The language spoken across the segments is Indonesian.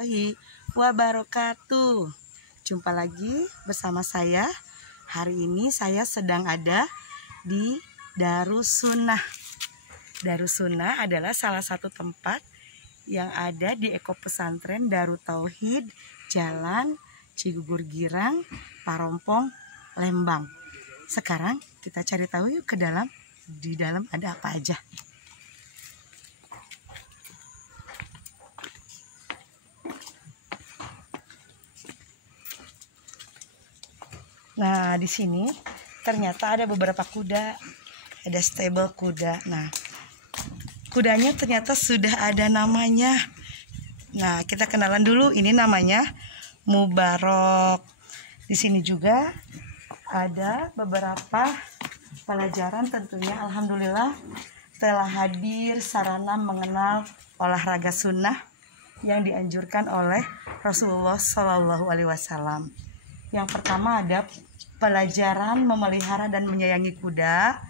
warahmatullahi wabarakatuh. Jumpa lagi bersama saya. Hari ini saya sedang ada di Darussunnah. Darussunnah adalah salah satu tempat yang ada di Eko Pesantren Darut Tauhid, Jalan Cigugur Girang, Parompong, Lembang. Sekarang kita cari tahu yuk ke dalam. Di dalam ada apa aja. Nah, di sini ternyata ada beberapa kuda. Ada stable kuda. Nah, kudanya ternyata sudah ada namanya. Nah, kita kenalan dulu. Ini namanya Mubarok. Di sini juga ada beberapa pelajaran tentunya. Alhamdulillah telah hadir sarana mengenal olahraga sunnah yang dianjurkan oleh Rasulullah SAW. Yang pertama ada pelajaran memelihara dan menyayangi kuda.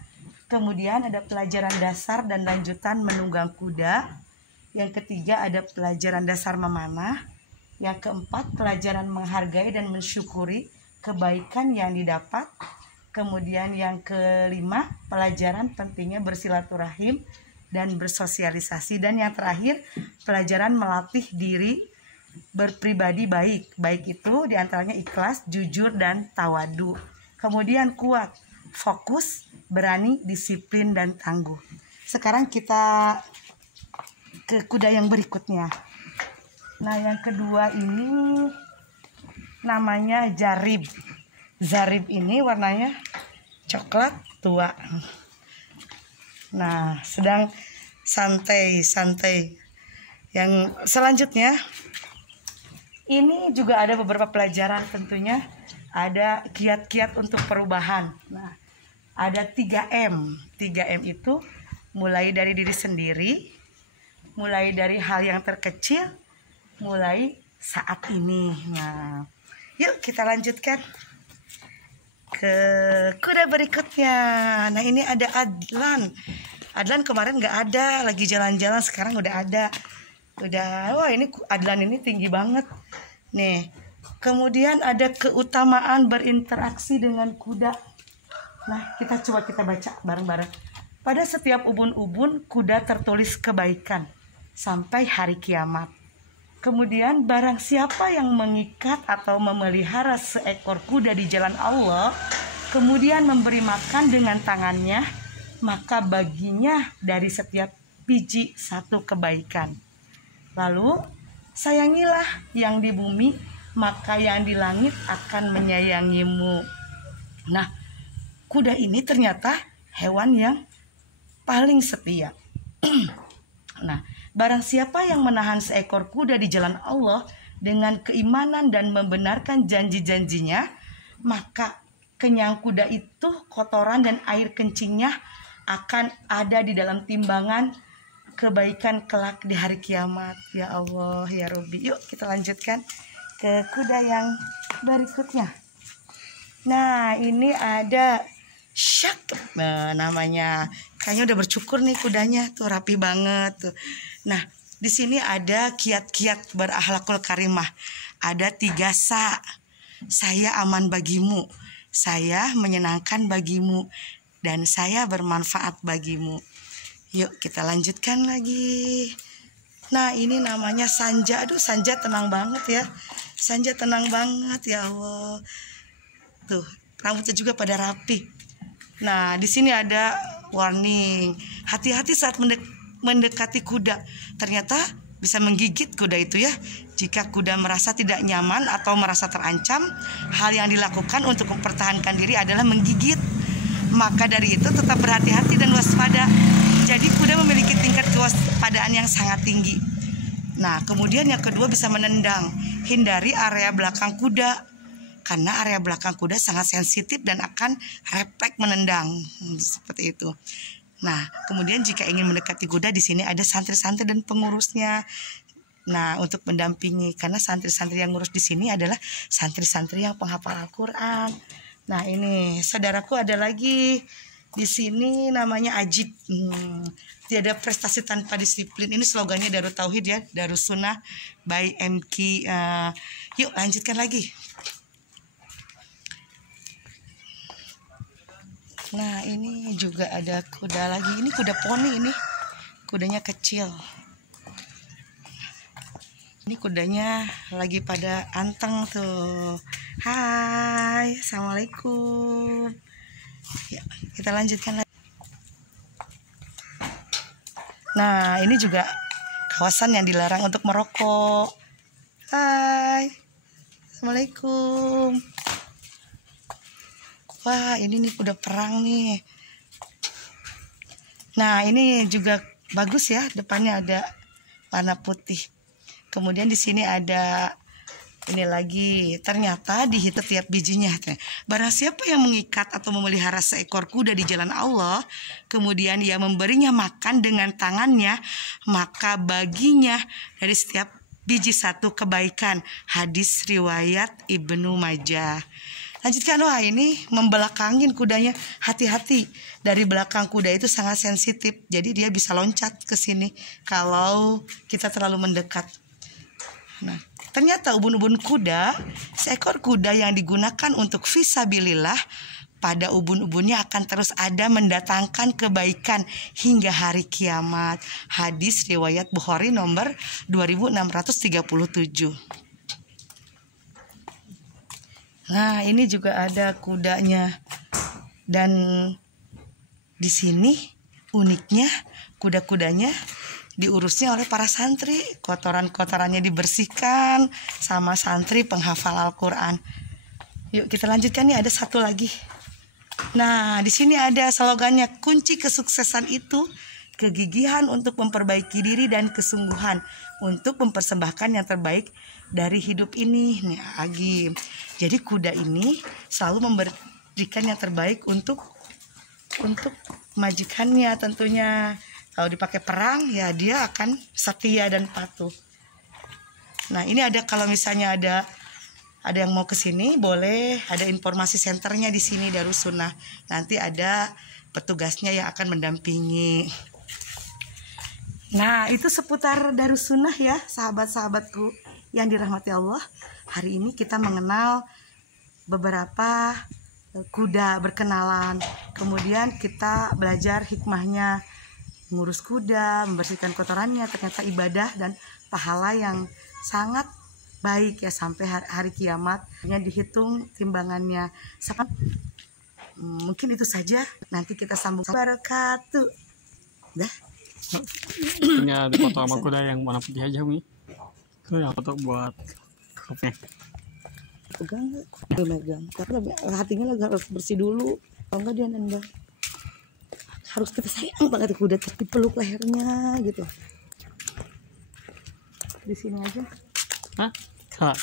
Kemudian ada pelajaran dasar dan lanjutan menunggang kuda. Yang ketiga ada pelajaran dasar memanah. Yang keempat pelajaran menghargai dan mensyukuri kebaikan yang didapat. Kemudian yang kelima pelajaran pentingnya bersilaturahim dan bersosialisasi. Dan yang terakhir pelajaran melatih diri berpribadi baik. Baik itu diantaranya ikhlas, jujur, dan tawadu. Kemudian kuat, fokus, berani, disiplin, dan tangguh. Sekarang kita ke kuda yang berikutnya. Nah, yang kedua ini namanya Zarib. Zarib ini warnanya coklat tua. Nah, sedang santai-santai. Yang selanjutnya ini juga ada beberapa pelajaran tentunya. Ada kiat-kiat untuk perubahan. Nah, ada 3M. 3M itu mulai dari diri sendiri, mulai dari hal yang terkecil, mulai saat ini. Nah, yuk kita lanjutkan ke kuda berikutnya. Nah, ini ada Adlan. Adlan kemarin nggak ada, lagi jalan-jalan, sekarang udah ada. Wah, ini Adlan ini tinggi banget. Nih, kemudian ada keutamaan berinteraksi dengan kuda. Nah, kita baca bareng-bareng. Pada setiap ubun-ubun, kuda tertulis kebaikan sampai hari kiamat. Kemudian barang siapa yang mengikat atau memelihara seekor kuda di jalan Allah, kemudian memberi makan dengan tangannya, maka baginya dari setiap biji satu kebaikan. Lalu sayangilah yang di bumi, maka yang di langit akan menyayangimu. Nah, kuda ini ternyata hewan yang paling setia. Nah, barang siapa yang menahan seekor kuda di jalan Allah dengan keimanan dan membenarkan janji-janjinya, maka kenyang kuda itu kotoran dan air kencingnya akan ada di dalam timbangan kebaikan kelak di hari kiamat. Ya Allah, ya Rabbi. Yuk kita lanjutkan ke kuda yang berikutnya. Nah, ini ada Syak. Nah, namanya kayaknya udah bercukur nih kudanya, tuh rapi banget tuh. Nah, di sini ada kiat-kiat berakhlakul karimah. Ada 3 sa. Saya aman bagimu, saya menyenangkan bagimu, dan saya bermanfaat bagimu. Yuk kita lanjutkan lagi. Nah, ini namanya Sanja. Aduh, Sanja tenang banget ya. Sanja tenang banget, ya Allah. Tuh, rambutnya juga pada rapi. Nah, di sini ada warning. Hati-hati saat mendekati kuda. Ternyata bisa menggigit kuda itu ya. Jika kuda merasa tidak nyaman atau merasa terancam, hal yang dilakukan untuk mempertahankan diri adalah menggigit. Maka dari itu tetap berhati-hati dan waspada. Jadi kuda memiliki tingkat kewaspadaan yang sangat tinggi. Nah, kemudian yang kedua bisa menendang. Hindari area belakang kuda. Karena area belakang kuda sangat sensitif dan akan refleks menendang. Seperti itu. Nah, kemudian jika ingin mendekati kuda, di sini ada santri-santri dan pengurusnya. Nah, untuk mendampingi, karena santri-santri yang ngurus di sini adalah santri-santri yang penghafal Al-Quran. Nah, ini saudaraku ada lagi Di sini namanya Ajib. Tiada prestasi tanpa disiplin. Ini slogannya Darut Tauhid ya, Darus Sunnah by MK. Yuk lanjutkan lagi. Nah ini juga ada kuda lagi. Ini kuda poni ini. Kudanya kecil. Ini kudanya lagi pada anteng tuh. Hai, assalamualaikum. Ya, kita lanjutkan lagi. Nah, ini juga kawasan yang dilarang untuk merokok. Hai, assalamualaikum. Wah, ini nih kuda perang nih. Nah, ini juga bagus ya. Depannya ada warna putih. Kemudian di sini ada ini lagi, ternyata dihitung tiap bijinya. Barang siapa yang mengikat atau memelihara seekor kuda di jalan Allah, kemudian ia memberinya makan dengan tangannya, maka baginya dari setiap biji satu kebaikan. Hadis riwayat Ibnu Majah. Lanjutkan, wah ini membelakangin kudanya, hati-hati. Dari belakang kuda itu sangat sensitif, jadi dia bisa loncat ke sini kalau kita terlalu mendekat. Nah, ternyata ubun-ubun kuda, seekor kuda yang digunakan untuk fisabilillah, pada ubun-ubunnya akan terus ada mendatangkan kebaikan hingga hari kiamat. Hadis riwayat Bukhari nomor 2637. Nah, ini juga ada kudanya. Dan di sini uniknya kuda-kudanya diurusnya oleh para santri. Kotoran-kotorannya dibersihkan sama santri penghafal Al-Quran. Yuk kita lanjutkan nih, ada satu lagi. Nah, di sini ada slogannya, kunci kesuksesan itu kegigihan untuk memperbaiki diri dan kesungguhan untuk mempersembahkan yang terbaik dari hidup ini. Nih lagi. Jadi kuda ini selalu memberikan yang terbaik untuk majikannya tentunya. Kalau dipakai perang ya dia akan setia dan patuh. Nah, ini ada, kalau misalnya ada yang mau ke sini boleh, ada informasi senternya di sini Darus Sunnah. Nanti ada petugasnya yang akan mendampingi. Nah, itu seputar Darus Sunnah ya, sahabat-sahabatku yang dirahmati Allah. Hari ini kita mengenal beberapa kuda, berkenalan. Kemudian kita belajar hikmahnya, ngurus kuda, membersihkan kotorannya, ternyata ibadah dan pahala yang sangat baik ya, sampai hari kiamat. Dihitung timbangannya. Mungkin itu saja, nanti kita sambung. Barakatuh. Dah. Punya di foto sama kuda yang warna putih aja Mi. Itu yang foto buat grupnya. Pegang nggak? Megang. Tapi hatinya lagi harus bersih dulu. Kalau nggak dia nendang. Harus kita sayang banget kuda, dipeluk lehernya gitu. Di sini aja. Hah?